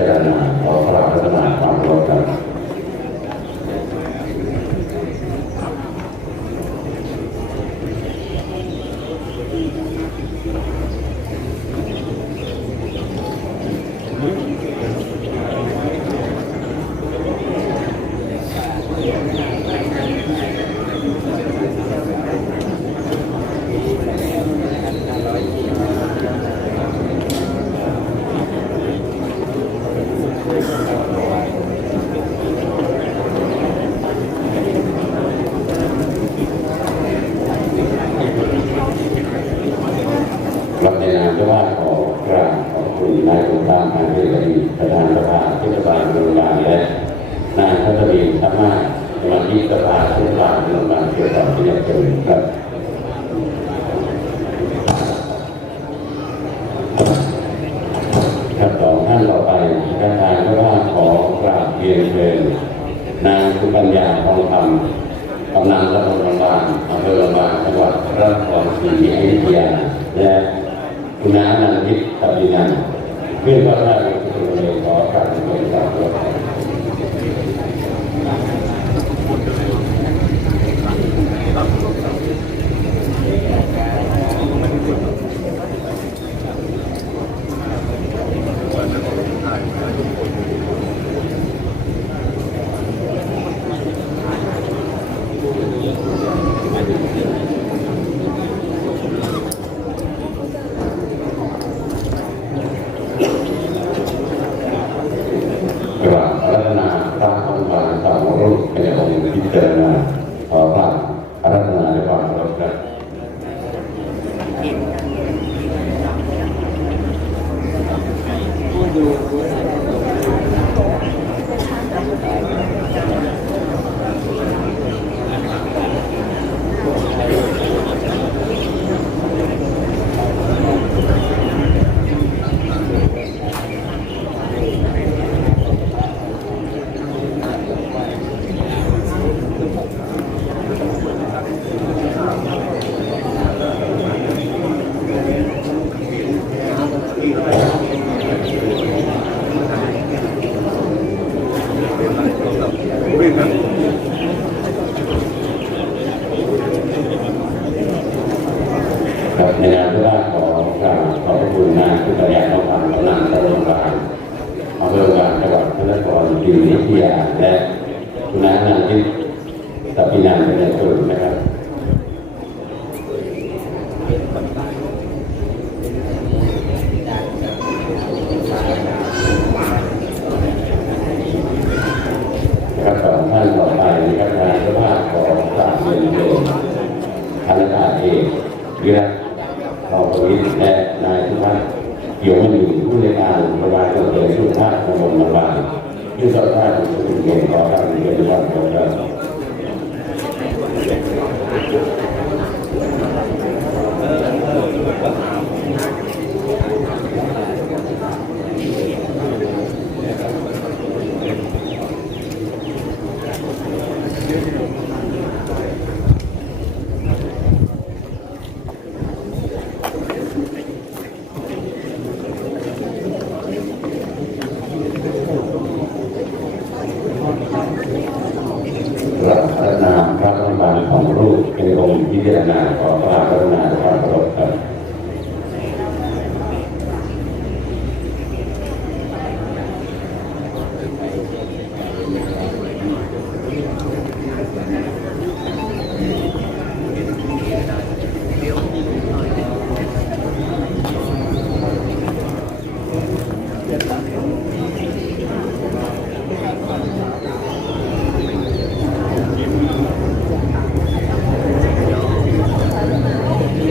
จารณาขอกราบพัฒนาความเคารพครับรับในนามเจ้าว่าขอกราบขอบคุณนายสงครามอาเรียดีประธานสภาเทศบาลเมืองบางและนายพัฒนีธรรมาสมาชิกสภาเทศบาลเมืองบางเกี่ยวกับที่ยังเจริญครับ ครับสองท่านต่อไปประธานก็ว่าขอกราบเรียนเชิญนางสุ ปัญญาทองคำกำนันตำบลบางบางอำเภอบางบางจังหวัดพระนครศรีอยุธยาและคุณน้านันทิพย์ตับินันเพื่อนพระราชกุศลเลยขอกราบเรียนกราบขอบคุณก คุณนางคุณปัญญาทองคำกำนันตำบลบางอำเภอบางจังหวัดพระนครศรีอยุธยาและคุณน้านันทิพย์ตับินันเป็นอย่างสูงนะครับนะครับสองท่านต่อไปนะครับนายสภาพของสามเดือนเดือนพันธาเอกวิรัตทองประวิตรและนายสุภัฒน์เกี่ยวมณีผู้ในวยการโรงพยาบาลส่งเสริมสุขภาพตำ บ้านที่สอบถามคุณเกียรติขอการเรียนรู้ของเราหลักพัฒนาพระธรรมบาลของรูปเป็นองค์ พิจารณาขอพระพัฒนาความเคารพครับ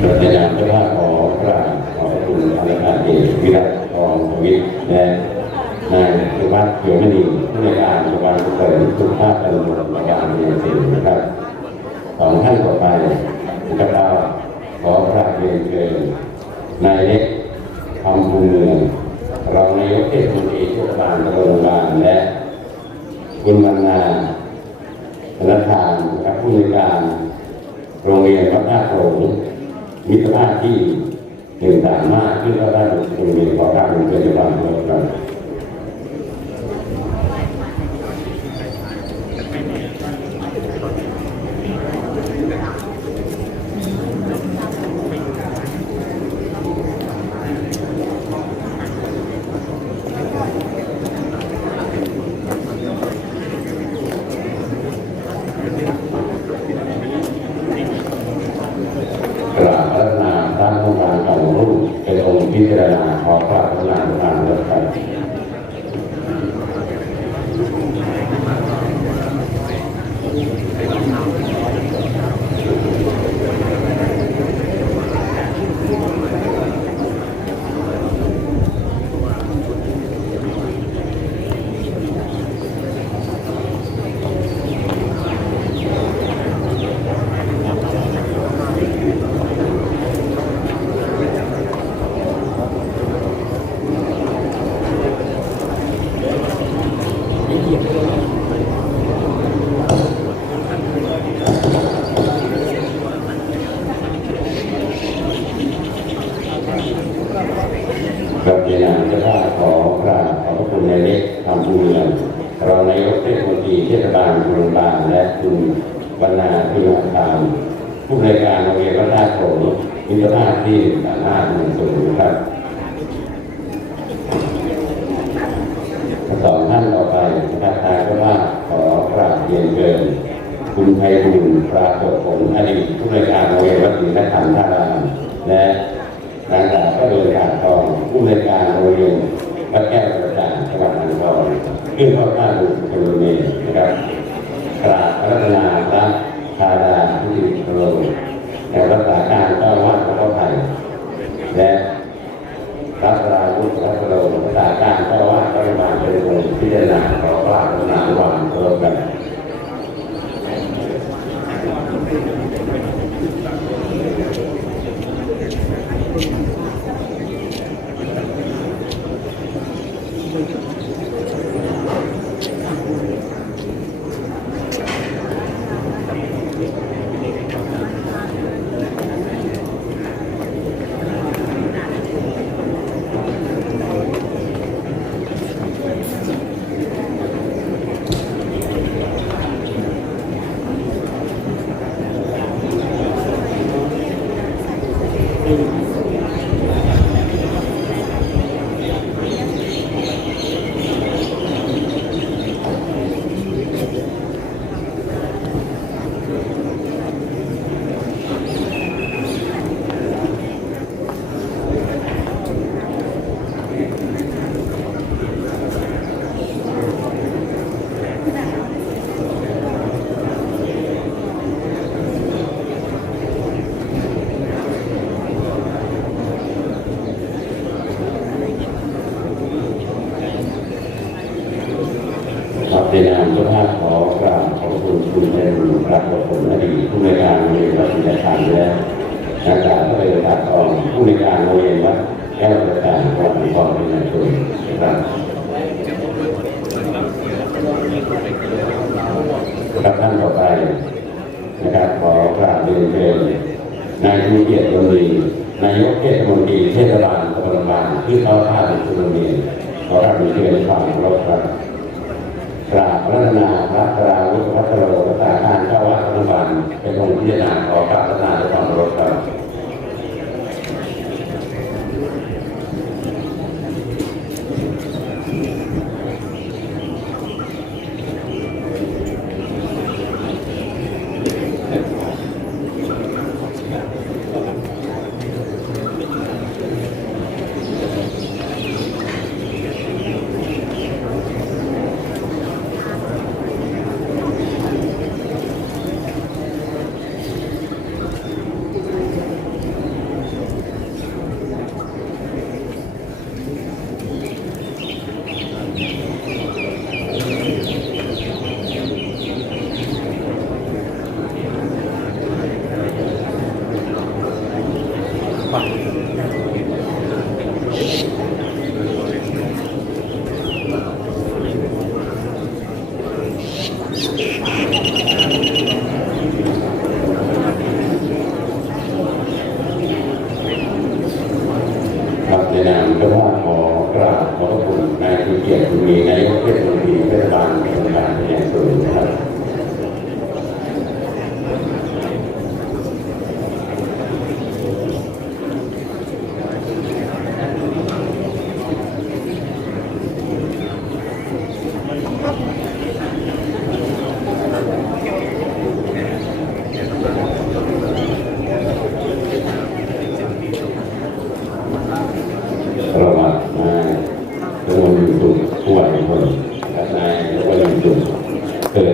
โดยในนามเจ้าว่าขอกราบขอบพระคุณอาจารย์เอกวิรัตทองประวิตรและนายสุภัฒน์เขียวมณีผู้ในวยการโรงพยาบาลส่ง เสริมสุขภาพตำบลบางบางเรียนเสียนะครับสองท่านต่อไปนะครับเราขอกราบเรียนเชิญนายเล็กคำภูมิเมืองรองนายกเทศมนตรีเทศบาลตำบลบางางและคุณวรรณาธนทานนะผู้ในการโรงเรียนวัดท่าโขงมิตรภาพที่หนึ่งสามารถที่ก็ได้โรงเรียนก่อการโรงเรียนจังหวันคร จารณาขอพระพนานทางรถไฟ กับในนามเจ้าภาพขอกราบขอบพระคุณในายเล็กทำผู้เมืองรองนายกเทศมนต รีเทศบาลกรุงบางและคุณวรรณาพิมพ์ตามผู้บริการโรงเรียนวัดราชโขมิตรภาพที่สามารถหนึ่งศูนย์นะครับสองท่านต่อไปนะครับทางเจ้าภาขอกราบเรียนเชิญคุณไพบุญปราศผลอดีตผู้บริการโรงเรียนวัดศรีนครินทร์ท่ารามและนางสาวก็เดินทางทองผู้ในวยการโรงเรียนวัดแก้วกระจ่างจังหวัดอ่างทองขึ้นเข้าข้าบุญคุณเมน กับกราบพระรัตนาพระธาดาผู้ดีโรงในรักษาอาวาดพระไทยและพระราวุฒิพระโรรักษาการเจ้าอาวาดพระบาลเป็นองค์พิจารณาขอกราบพระนาวางเพิ่มกัน ครับในนามเจ้าภาพขอกราบขอบคุณคุณแทนบุญ ปรากฏผลอดีตผู้ในการโรงเรียนวัดศรีนครินทร์และนางสาก็เลยตัดทองผู้ในการโรงเรียนวัดแก้วกระจ่างจังหวัดอ่างทองเป็นอย่างสูงนะครับครับท่านต่อไปนะครับขอกราบเรียนเชิญนายชูเกียรติดำรีนายกเทศมนตรีเทศบาลตำบลบางที่เข้าท่าในชุมนุมนี้ขอรับเรียนเชิญฟังรถครับ กราบพระนาพระตราวุฒิพัฒโรประธานการเจ้าวัดพระบาลเป็นองค์พิจารณาขอกราบพระนาและความเคารพครับ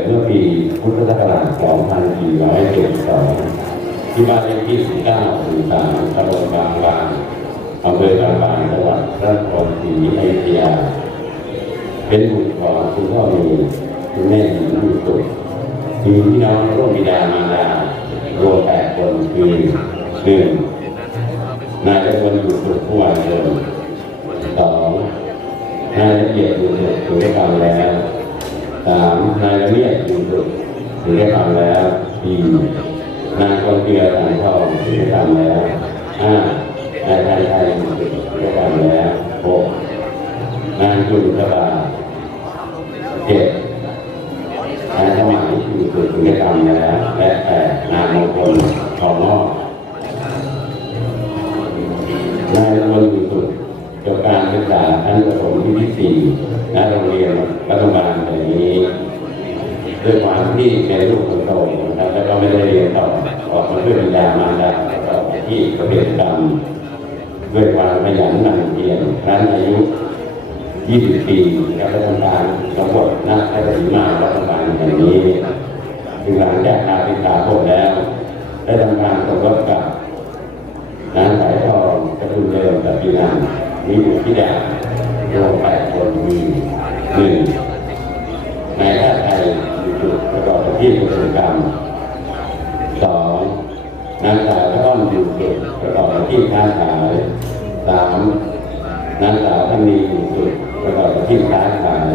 ค ปีพุทธศักราช 2472ที่บ้านเลขที่19หมู่3ตำบลบางบางอำเภอบางบางจังหวัดพระนครศรีอยุธยา เป็นบุตรของคุณพ่อมีคุณแม่มีลูกสุดมีพี่น้องร่วมบิดามารดารวมแปดคนคือหนึ่งนายละคนอยู่สุดผู้วานเดิมสองนายละเอียดอยู่สุดถึงได้ฟังแล้วสามนายละเมียดอยู่สุดถึงได้ฟังแล้ว สี่นายคนเกลือสายทองถึงได้ฟังแล้วห้านายไทยไทยอยู่สุดถึงได้ฟังแล้วหกนายจุลสบาเจ็ดนายสมัยอยู่สุดถึงได้ทำแล้วและแปดนายมงคลทองนอกนายรวนอยู่สุดจบการศึกษาชั้นประถมที่ที่สี่ณโรงเรียนรัฐบาลแห่งนี้ด้วยความที่เป็นลูกคนโต ไม่ได้เรียนต่อออกมาเพื่อปัญญามารดาต่อที่กระเบียดกรรมด้วยความขยันหมั่นเพียรครั้นอายุ 20 ปีกับรัฐบาลกำหนดนักให้ปฏิมารัฐบาลแห่างนี้ถึงหลังจากลาพิกาพวกแล้ว ได้ทำงานสมรสกับนางสายทองกระทุนเดิมกับปีนันมีบุตรธิดารวมแปดคนมีหนึ่งนายท่าไทยอยู่ประกอบอาชีพกิจกรรมสอง นางสาวพระอ้อมอยู่จุดประกอบอาชีพค้าขายสามนางสาวท่านมีอยู่สุดประกอบอาชีพค้าขาย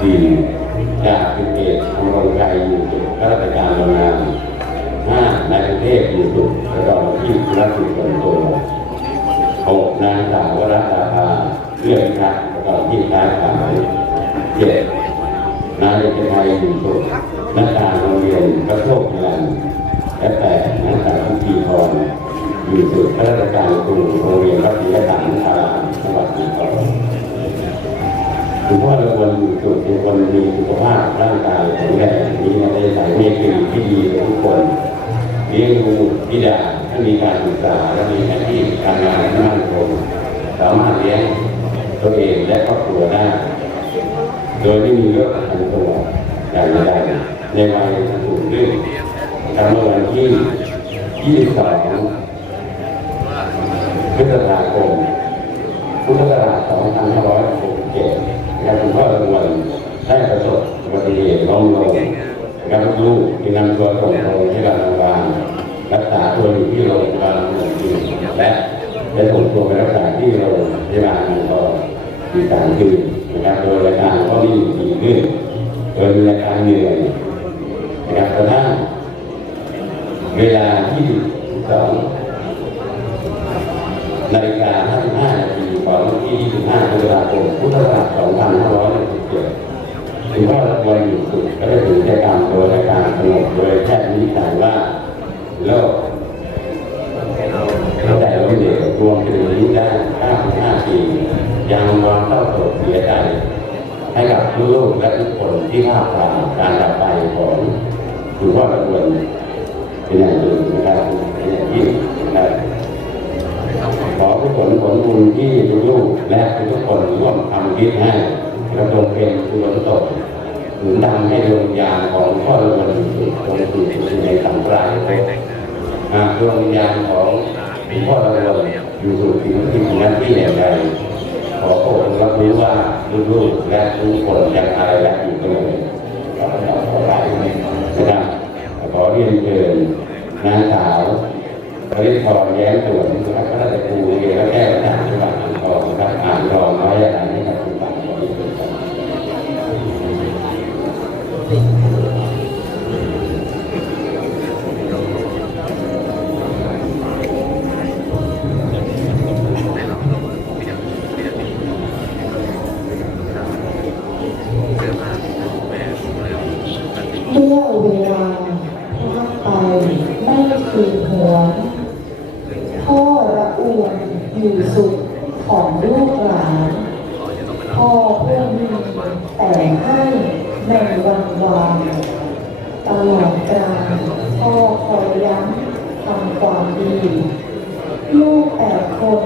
สี่จากพิเศษอำรงไกรอยู่สุดข้าราชการโรงงานห้านายประเทศอยู่สุดประกอบอาชีพธุรกิจส่วนตัวหกนางสาววรัตาภาเลื่อนคัดประกอบอาชีพค้าขายเจ็ดนายเอกชัยอยู่สุดนักการโรงเรียนพระโชคพิรันและแปดนางสาว รอยู่สุดข้าราชการครูโรงเรียนวัดศรีฐานอารามจังหวัดนครคุณพ่อเราควรอยู่สุดเป็นคนมีสุขภาพร่างกายแข็งแรงมีนักเรียนสายมีกลิ่นที่ดีทุกคนเลี้ยงดูพิดาให้มีการศึกษาและมีอาชีพการงานที่มั่นคงสามารถเลี้ยงตัวเองและครอบครัวได้ โดยไม่มีโรคประจำตัวอย่างใดในวัยสูงขึ้นทำเมื่อวันที่ 22พฤษภาคมพุทธศักราช2567งานคุณพ่อรางวัลได้ประสบอุบัติเหตุล้มลงกับลูกที่นำตัวส่งโรงพยาบาลบางรักษาตัวอยู่ที่โรงพยาบาลหนึ่งคืนและได้ส่งตัวไปรักษาที่โรงพยาบาลหนึ่งต่ออีกสามคืนนะครับโดยอาการก็ไม่ดีขึ้นโดยมีอาการเหนื่อยนะครับกระทั่ง เวลาที่12นาฬิกา55นาทีของวันที่25ตุลาคมพุทธศักราช2567ถึงว่าละวันอยู่สุดก็ได้ถึงใจกรรมโดยอาการสงบโดยแพทย์วินิจฉัยว่าโรคตั้งแต่ล้มเหลวรวมถึงอายุได้95ปียังวางเต้าโศกเสียใจให้กับลูกๆและทุกคนที่ภาคความการจากไปของคุณพ่อละวน เป็นอย่างยิ่งนะครับเป็นอย่างยิ่งนะครับขอทุกคนผลบุญที่ลูกและทุกคนร่วมทำพิธีให้กระทงเป็นกุศลตกหนุนนำให้ดวงวิญญาณของพ่อรวนสุดตรงสู่สุดในสังปรายดวงวิญญาณของพ่อรวนอยู่สู่สิ่งที่นั้นที่แห่งใดขอโปรดรับรู้ว่าลูกๆและทุกคนยังอะไรและอยู่เสมอขอพระเจ้าขอไปนะครับขอเรียนเชิญนางสาว ปริ พรแย้มสวนนะครับพระราชครูเรียนและแก้ปัญหาจังหวัดอ่างทองนะครับอ่านรองไว้อะไรให้กับคุณฟังขออีกเป็นครับเมื่อเวลาพลาดไปไม่คืนหวนพ่อ ระอวนอยู่สุขของลูกหลานพ่อผู้มีแต่ให้ในวันวานตลอดกาลพ่อคอยย้ำทำความดี ลูกแปดคน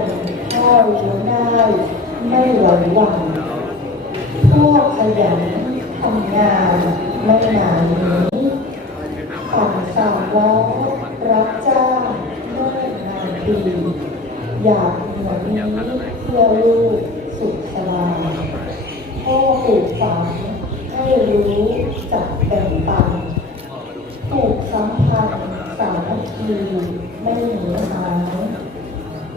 พ่อเลี้ยงได้ไม่หวั่นหวั่นพ่อขยันทำงานไม่นานนี้ขันสามล้อรับจ้างเมื่อนานปี อยากเหนือนี้เพื่อลูกสุขสบายพ่อปลูกฝังให้รู้จักแบ่งปันผูกสัมพันธ์สามัคคีไม่หนีหาย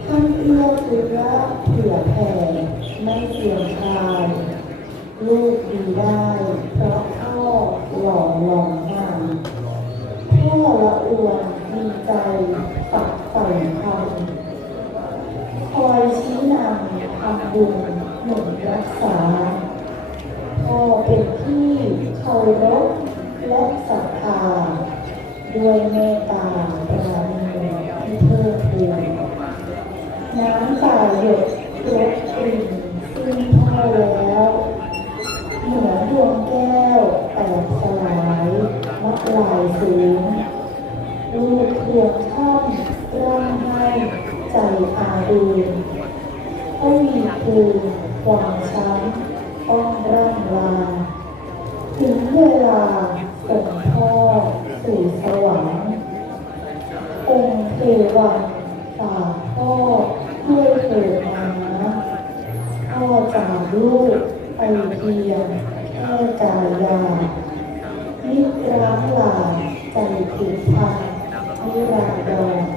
ท่านเอื้อเฟื้อเผื่อแผ่ไม่เสื่อมคลายลูกดีได้เพราะพ่อหล่อหลอมมาพ่อละอวนมีใจฝักใฝ่ทำคอยชี้นำทำ บุญหนุนรักษาพ่อเป็นที่เคารพและศรัทธาด้วยเมตตาปราณีที่เพิ่มพูนน้ำตาหยดรดกลิ่นซึ่งพ่อแล้วเหมือนดวงแก้วแตกสลายมัดลายสูงลูกเพียงท่อนร่างให้ใจอาดู นก็มีคืนหวังช้ำต้องร่ำลาถึงเวลาส่งพ่อสู่สวรรค์องค์เทวันฝากพ่อด้วยเถิดนะพ่อจากลูกไปเพียงแค่กายานิร้างหลาใจผูกพันนิรันดร